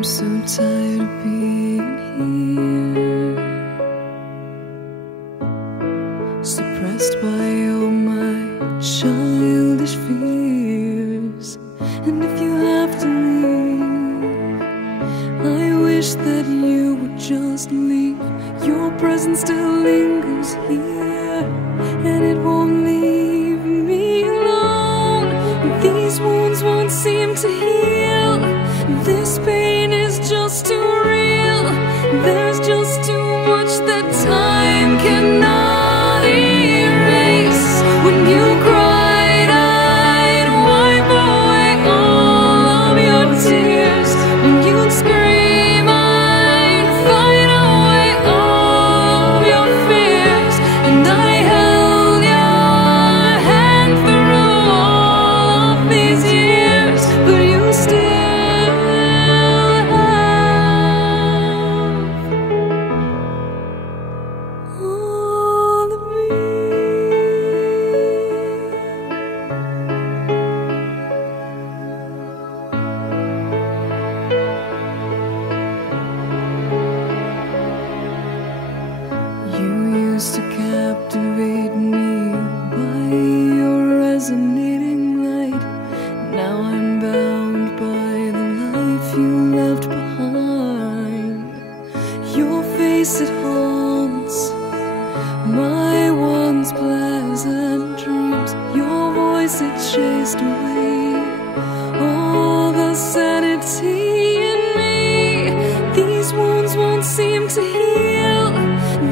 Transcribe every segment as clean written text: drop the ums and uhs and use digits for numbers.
I'm so tired of being here, suppressed by all my childish fears. And if you have to leave, I wish that you would just leave. Your presence still lingers here, and it won't leave me alone. These wounds won't seem to heal. This pain is just too real. There's just too much that time cannot erase. When you cried, I'd wipe away all of your tears. When you'd scream, I'd fight away all of your fears. And I held your hand through all of these years, but you still to captivate me by your resonating light. Now I'm bound by the life you left behind. Your face, it haunts my once pleasant dreams. Your voice, it chased away all the sanity in me. These wounds won't seem to heal.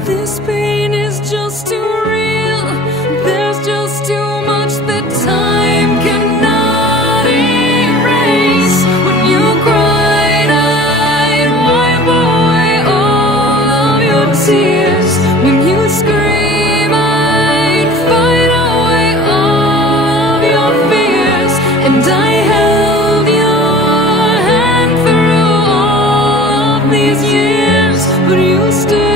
This pain is just too real. There's just too much that time cannot erase. When you cried, I'd wipe away all of your tears. When you scream, I'd fight away all of your fears. And I held your hand through all of these years, but you still